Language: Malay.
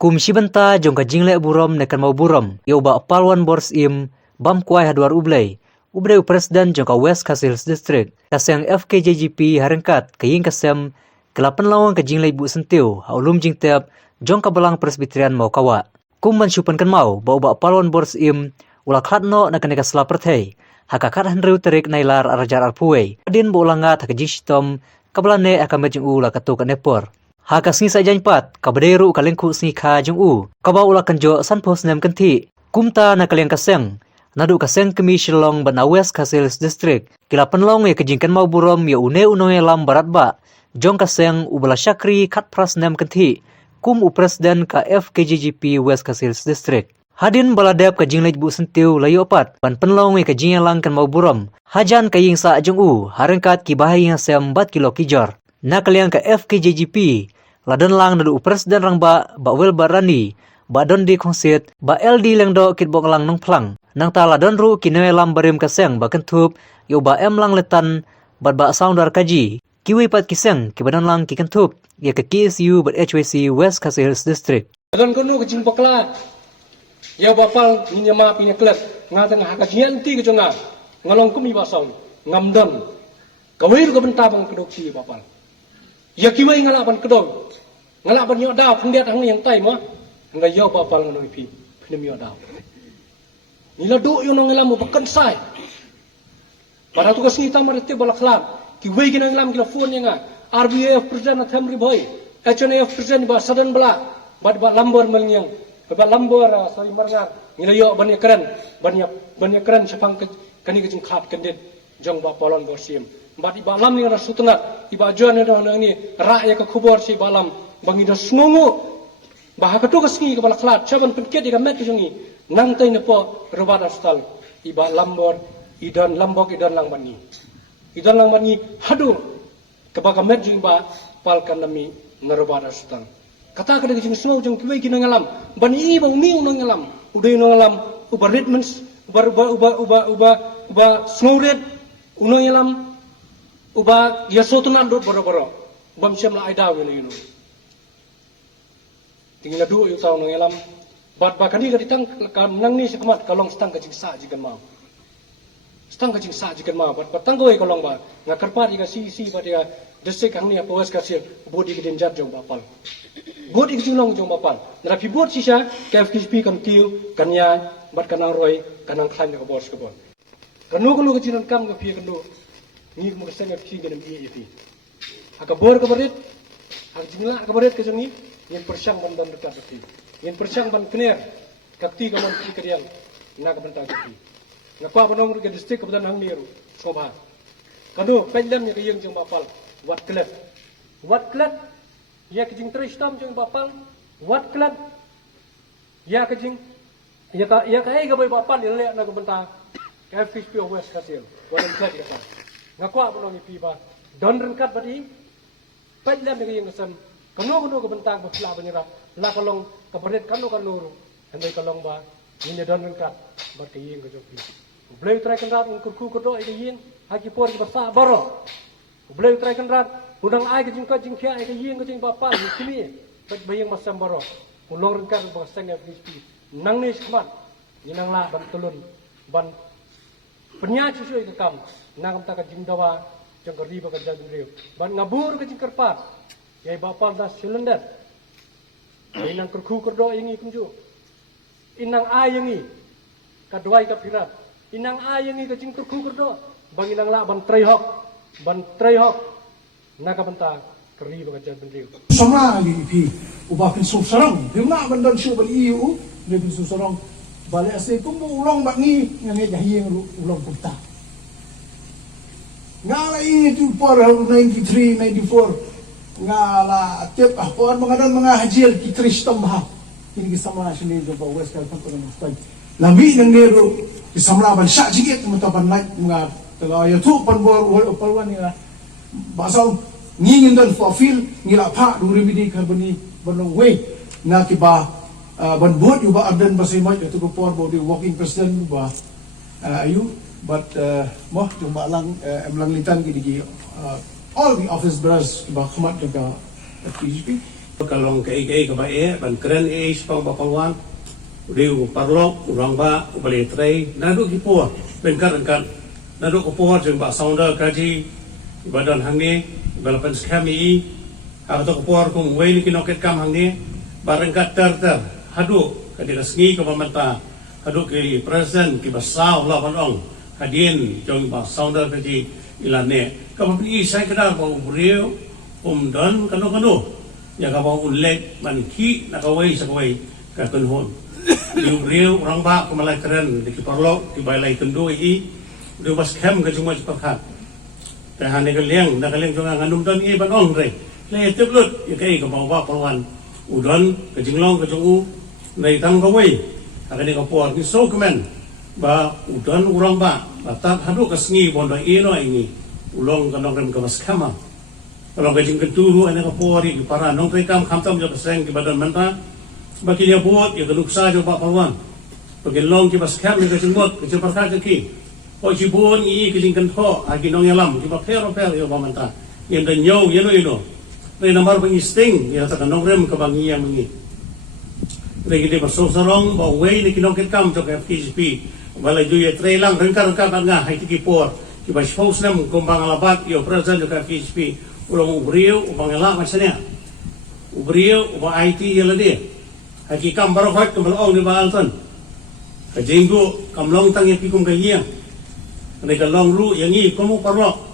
Kum shibanta jong ka jingle burom nekan mau burom. Yo ba palwan bors im bam kuai hadwar ublay. Ublay presiden jong ka West Kasils District. Kaseng FKJGP harengkat kaying kasem kelapan lawang ka jingle bu sentiu. Haulum jing tiap jong ka belang presbiterian mau kawa. Kum man syupan kan mau ba palwan bors im ula khatno na kaneka slaperthei. Hakakat hanreu terik nailar arajar arpuei. Adin bo ulangat hakajing shitom kabalane akamejing ula katu kanepor. Haka singi sa janpat, kabaderu kalengku singi ka jung u. Kaba ula kanjo sanpos nem kanti. Kumta na kaleng kaseng. Nadu kaseng kemi shilong ban West Kasils District. Kila penlong ya kejingkan mau burom ya une unong lam barat ba. Jong kaseng ubala syakri kat pras nem kanti. Kum u presiden ka FKJGP West Kasils District. Hadin baladep ka jinglej bu sentiu layo opat. Ban penlong ya kejingyan lang kan mau burom. Hajan kaying sa jung u. Harengkat ki bahai yang sem 4 kilo kijor. Na kaliang ka FKJGP. Ladan lang nadu presiden rang ba wel barani ba don di kongsit ba LD lang do kit bok lang nong plang nang ta ladan ru kinoy lam barim kaseng ba kentup yo ba em lang letan ba soundar kaji kiwi pat kiseng kibadan lang ki kentup ya ke KSU ba HWC West Kasils District don kono ke jing bakla ya bapal minya ma pinya klet ngateng haka jianti ke jonga ngalong kumi ba saun ngamdon kawir ko benta bang kedoksi bapal ya kiwai ngalaban kedong ngalaban yo daw phendiat hang yang tai mo ngai yo papal ngai pi phem yo daw ni la do yo nong ngalamu bakan sai para tu kasni ta marete balaklan kiwai gina ngalam kila phone nga RBF presiden athamri boy HNF presiden ba sadan bala ba lambor melnyang ba lambor sorry marngar ni la yo banya keren sepang kani kejung khap kendit jong ba polon borsim bat iba lam ni ra sutna iba jon ni ra ya ka khubor si balam bangi da snongo bah ka to kasngi ka balaklat chaban penket ida met kejungi nang tai ne po robada stal iba lambor idan lambok idan lang bani hadu ka ba ka met jing ba pal kan nami narobada stal kata ka de jing snow jong kiwe kina ngalam bani iba mi unong ngalam udai no ngalam uba redmans uba snow red unong ngalam uba ya sotunan do boro bam syam la aida we no tinggal du yu taw no ngelam bat bakani ga ditang nang ni sekmat kalong stang ka jingsa jikan mau bat batang goy kalong ba ngakarpat iga si ba dia desek ang ni apawas kasir bodi gidin jat jong bapal bodi gijulong jong bapal narapi bot sisa KFKP kan kiu kanya bat kanang roy kanang khan ka bos ka bon kanu gajinan kam ga pi kanu ni mo kaseng fi ganam EAP aka bor ka barit ak jingla ka barit ka jongi yen persyang ban dekat ti yen persyang ban kner kakti ka man ti kadial na ka banta ti ngapa banong ga district ka hang niru soba kanu pendam ya kayeng jong bapal wat klet ya kajing tristam jong bapal wat klet ya kajing ya ka ai ga boy bapal ile na ka banta FKP West Kasil wadan klet ka ngakwa banong ipi ba don rengkat badi pendam ya kayeng kesem kanu ka bentang basla banyira la kalong kabaret kanu andai kalong ba ini don rengkat bat kayeng ka jopi blay try kan rat kurku kodo yin haki por ki basa baro blay try kan rat udang ai ka jing kya ai ka yin ka jing bapa kini bat bayang masam baro ulong rengkat ba seng FDP nang ni skmat inang la ban tulun ban penya cusu ka kam nang ta ka jing dawa jong ka riba ka jadun riu ban ngabur ka jing kerpat yai bapa da silinder inang kurku kodo ingi kunju inang ai ingi kadwai ka pirat inang ayang ni kajing kurku kurdo bang inang la ban trayhok naka banta keri ba kajan bendil sama lagi pi ubah pin sub sarang bima bandan syu bal iu ne pin sub sarang balik ase tu ulong bak ni ngange jahiyeng ulong puta ngala ini tu por 93 94 ngala tiap por mengadan mengahajil ki tristam ha ini sama sini do West Kal Pantan Mustai labi nang nero isamla ban syak jigit mutaban naik nga taga ya tu pan bor palwan ni basau ngingin dan fulfill ngila pa duri bidi karboni banong way na kiba ban buat yu ba adan basay mai tu ko por body walking president ba ayu but moh cuma lang emlang litan gidi all the office beras kiba khmat daga PGP Kalong kay kabae ban keren pang bapalwan riu parlok urang ba ubali tray nadu kipo bengkar nadu kipo jeng ba sounder kaji badan hangni balapan skami atau kipo kum wei ni kinoket kam hangni barengkat ter hadu kadira sngi ka pamanta hadu ki present ki basau lawan ong hadin jong ba sounder kaji ilane kapapi sai kada ba riu dan kanu ya kapag ulit manki nakaway sa kaway kakunhon yung real orang ba kumalay keren di kiparlo di baylay kendo i di bas kem ka cuma sepakat tahan ni kaliang nakaliang cuma nganum dan i banong re le teblut ya kay kapag ba palwan udon ka jinglong ka jungu nay tang kaway akan ni kapor ni so kemen ba udon orang ba batat hadu kasngi bondo ino ini ulong kanong rem ka bas kama kalau gajing keduru anak kapori di para nong rekam kamtam jo peseng di badan menta bagi dia buat ya keduksa jo pak palwan bagi long ki bas kam ni gajing buat ke parka ki o ji buon i gajing kentho agi nong yalam ki pero yo ba menta yang dan yo ino re nomor pengisting ya ta nong rem ke bangi yang mengi re gede bersosarong ba wei ni kinong kam jo ke FKGP wala ju ye trelang rengkar nga hai ki por ki bas pos nam kumbang alabat yo present jo ke FKGP ulang ubriu ubang elak macamnya ubriu ubang IT yang dia hakikam barafat kemalong di baalton kajenggu kamlong tang yang pikum kaya mereka long ru yang ini kamu parlok